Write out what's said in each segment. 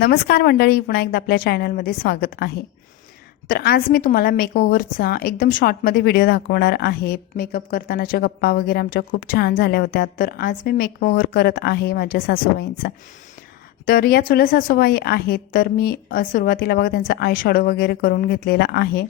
नमस्कार मंडळी, पुन्हा एकदा आपल्या चॅनलमध्ये स्वागत आहे. तर आज मी तुम्हाला मेकओव्हरचा एकदम शॉर्टमध्ये व्हिडिओ दाखवणार आहे. मेकअप करतानाच्या गप्पा वगैरे आमच्या खूप छान झाल्या होत्या. तर आज मी मेकओव्हर करत आहे माझ्या सासूबाईंचा. तर या चुलत सासूबाई आहेत. तर मी सुरुवातीला बघा त्यांचा आय शॅडो वगैरे करून घेतलेला आहे.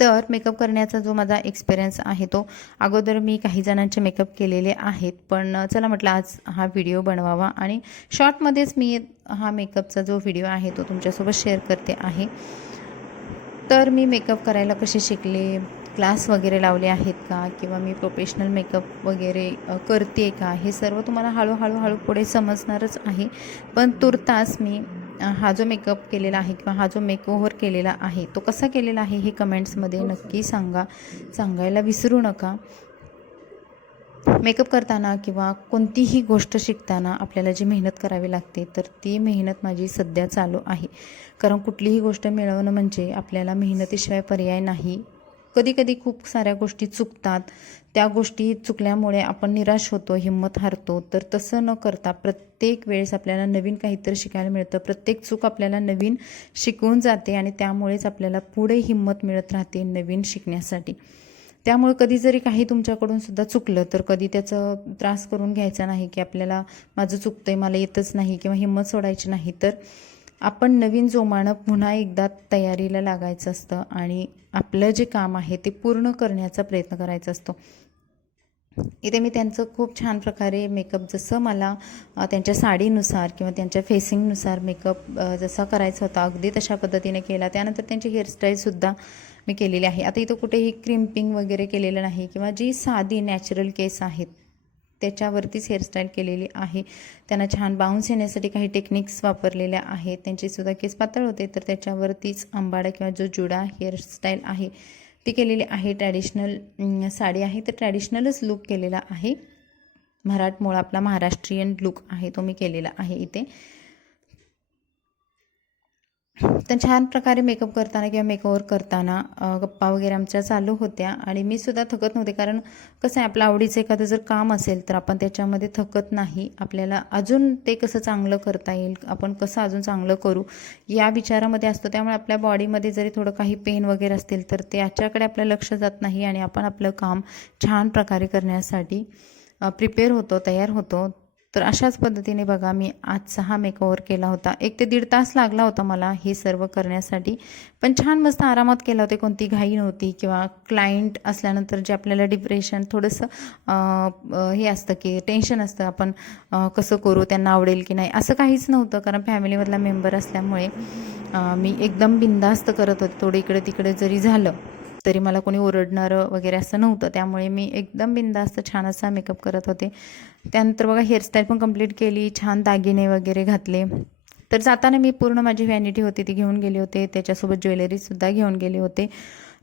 तर मेकअप करण्याचा जो माझा एक्सपिरियन्स आहे तो अगोदर मी काही जणांचे मेकअप केलेले आहेत, पण चला म्हटलं आज हा व्हिडिओ बनवावा आणि शॉर्टमध्येच मी हा मेकअपचा जो व्हिडिओ आहे तो तुमच्यासोबत शेअर करते आहे. तर मी मेकअप करायला कसे शिकले, क्लास वगैरे लावले आहेत का, किंवा मी प्रोफेशनल मेकअप वगैरे करते का, हे सर्व तुम्हाला हळूहळू पुढे समजणारच आहे. पण तुर्तास मी हा जो मेकअप केलेला आहे किंवा हा जो मेकओव्हर केलेला आहे तो कसा केलेला आहे हे कमेंट्समध्ये नक्की सांगायला विसरू नका. मेकअप करताना किंवा कोणतीही गोष्ट शिकताना आपल्याला जी मेहनत करावी लागते तर ती मेहनत माझी सध्या चालू आहे. कारण कुठलीही गोष्ट मिळवणं म्हणजे आपल्याला मेहनतीशिवाय पर्याय नाही. कधी खूप साऱ्या गोष्टी चुकतात, त्या गोष्टी चुकल्यामुळे आपण निराश होतो, हिंमत हारतो. तर तसं न करता प्रत्येक वेळेस आपल्याला नवीन काहीतरी शिकायला मिळतं. प्रत्येक चूक आपल्याला नवीन शिकवून जाते आणि त्यामुळेच आपल्याला पुढे हिंमत मिळत राहते नवीन शिकण्यासाठी. त्यामुळे कधी जरी काही तुमच्याकडून सुद्धा चुकलं तर कधी त्याचं त्रास करून घ्यायचा नाही की आपल्याला माझं चुकतंय, मला येतच नाही, किंवा हिंमत सोडायची नाही. तर आपण नवीन जोमानं पुन्हा एकदा तयारीला लागायचं असतं आणि आपलं जे काम आहे ते पूर्ण करण्याचा प्रयत्न करायचा असतो. इथे मी त्यांचं खूप छान प्रकारे मेकअप, जसं मला त्यांच्या साडीनुसार किंवा त्यांच्या फेसिंगनुसार मेकअप जसा करायचा होता अगदी तशा पद्धतीने केला. त्यानंतर त्यांची हेअरस्टाईलसुद्धा मी केलेली आहे. आता इथं कुठेही क्रिम्पिंग वगैरे केलेलं नाही किंवा जी साधी नॅचरल केस आहेत त्याच्यावरतीच हेअरस्टाईल केलेली आहे. त्यांना छान बाउन्स येण्यासाठी काही टेक्निक्स वापरलेल्या आहेत. त्यांचीसुद्धा केस पातळ होते तर त्याच्यावरतीच आंबाडा किंवा जो जुडा हेअरस्टाईल आहे ती केलेली आहे. ट्रॅडिशनल साडी आहे तर ट्रॅडिशनलच लुक केलेला आहे. मराठमोळा आपला महाराष्ट्रीयन लुक आहे तो मी केलेला आहे इथे. तर छान प्रकारे मेकअप करताना किंवा मेकओव्हर करताना गप्पा वगैरे आमच्या चालू होत्या आणि मी सुद्धा थकत नव्हते. कारण कसं आहे, आपलं आवडीचं एखादं जर काम असेल तर आपण त्याच्यामध्ये थकत नाही. आपल्याला अजून ते कसं चांगलं करता येईल, आपण कसं अजून चांगलं करू या विचारामध्ये असतो. त्यामुळे आपल्या बॉडीमध्ये जरी थोडं काही पेन वगैरे असतील तर त्याच्याकडे आपलं लक्ष जात नाही आणि आपण आपलं काम छान प्रकारे करण्यासाठी प्रिपेअर होतो, तयार होतो. तर अशाच पद्धतीने बघा मी आजचा हा मेकओव्हर केला होता. 1 ते 1.5 तास लागला होता मला हे सर्व करण्यासाठी, पण छान मस्त आरामात केला होते. कोणती घाई नव्हती किंवा क्लायंट असल्यानंतर जे आपल्याला डिप्रेशन थोडंसं हे असतं की टेन्शन असतं, आपण कसं करू, त्यांना आवडेल की नाही, असं काहीच नव्हतं. कारण फॅमिलीमधला मेंबर असल्यामुळे मी एकदम बिनधास्त करत होते. थोडं इकडे तिकडे जरी झालं तरी मला कोणी ओरडणारं वगैरे असं नव्हतं. त्यामुळे मी एकदम बिनधास्त छान असा मेकअप करत होते. त्यानंतर बघा हेअरस्टाईल पण कंप्लीट केली, छान दागिने वगैरे घातले. तर जाताना मी पूर्ण माझी व्हॅनिटी होती ती घेऊन गेले होते, त्याच्यासोबत ज्वेलरीसुद्धा घेऊन गेले होते.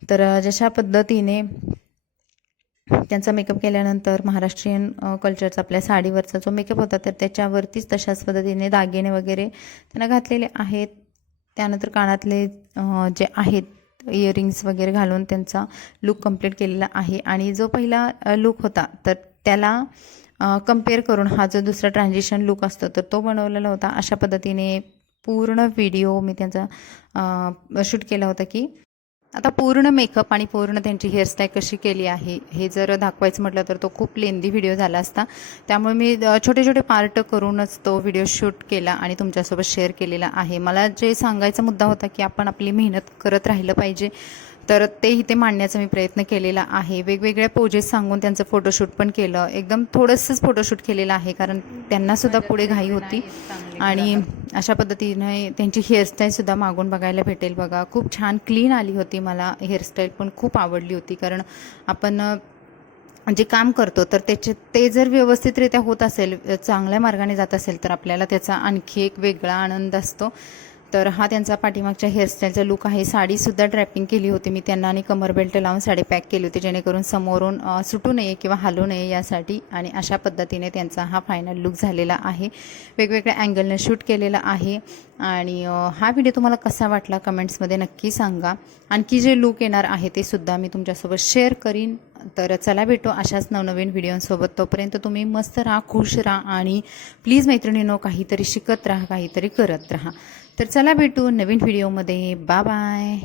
तर जशा पद्धतीने त्यांचा मेकअप केल्यानंतर महाराष्ट्रीयन कल्चरचा आपल्या साडीवरचा जो मेकअप होता तर त्याच्यावरतीच तशाच पद्धतीने दागिने वगैरे त्यांना घातलेले आहेत. त्यानंतर कानातले जे आहेत इयरिंग्स वगैरे घालून त्यांचा लुक कंप्लीट केलेला आहे. आणि जो पहिला लुक होता तर त्याला कंपेअर करून हा जो दुसरा ट्रान्झिशन लुक असतो तर तो बनवलेला होता. अशा पद्धतीने पूर्ण व्हिडिओ मी त्यांचा शूट केला होता की आता पूर्ण मेकअप आणि पूर्ण त्यांची हेअरस्टाईल कशी केली आहे हे जर दाखवायचं म्हटलं तर तो खूप लेंदी व्हिडिओ झाला असता. त्यामुळे मी छोटे छोटे पार्ट करूनच तो व्हिडिओ शूट केला आणि तुमच्यासोबत शेअर केलेला आहे. मला जे सांगायचा मुद्दा होता की आपण आपली मेहनत करत राहिलं पाहिजे, तर ते इथे मांडण्याचा मी प्रयत्न केलेला आहे. वेगवेगळ्या पोजेस सांगून त्यांचं फोटोशूट पण केलं. एकदम थोडंसंच फोटोशूट केलेलं आहे कारण त्यांनासुद्धा पुढे घाई होती. आणि अशा पद्धतीने त्यांची हेअरस्टाईलसुद्धा मागून बघायला भेटेल. बघा खूप छान क्लीन आली होती. मला हेअरस्टाईल पण खूप आवडली होती. कारण आपण जे काम करतो तर ते जर व्यवस्थितरित्या होत असेल, चांगल्या मार्गाने जात असेल तर आपल्याला त्याचा आणखी एक वेगळा आनंद असतो. तर हा त्यांचा पाठीमागच्या हेअरस्टाईलचा लुक आहे. साडीसुद्धा ड्रॅपिंग केली होती मी त्यांना आणि कमर बेल्ट लावून साडी पॅक केली होती जेणेकरून समोरून सुटू नये किंवा हलू नये यासाठी. आणि अशा पद्धतीने त्यांचा हा फायनल लुक झालेला आहे. वेगवेगळ्या अँगलने शूट केलेला आहे. आणि हा व्हिडिओ तुम्हाला कसा वाटला कमेंट्समध्ये नक्की सांगा. आणखी जे लुक येणार आहे ते सुद्धा मी तुमच्यासोबत शेअर करीन. तर चला भेटू अशाच नवनवीन व्हिडिओसोबत. तोपर्यंत तुम्ही मस्त राहा, खुश राहा आणि प्लीज मैत्रिणींनो काहीतरी शिकत राहा, काहीतरी करत राहा. तर चला भेटू नवीन व्हिडिओमध्ये. Bye bye.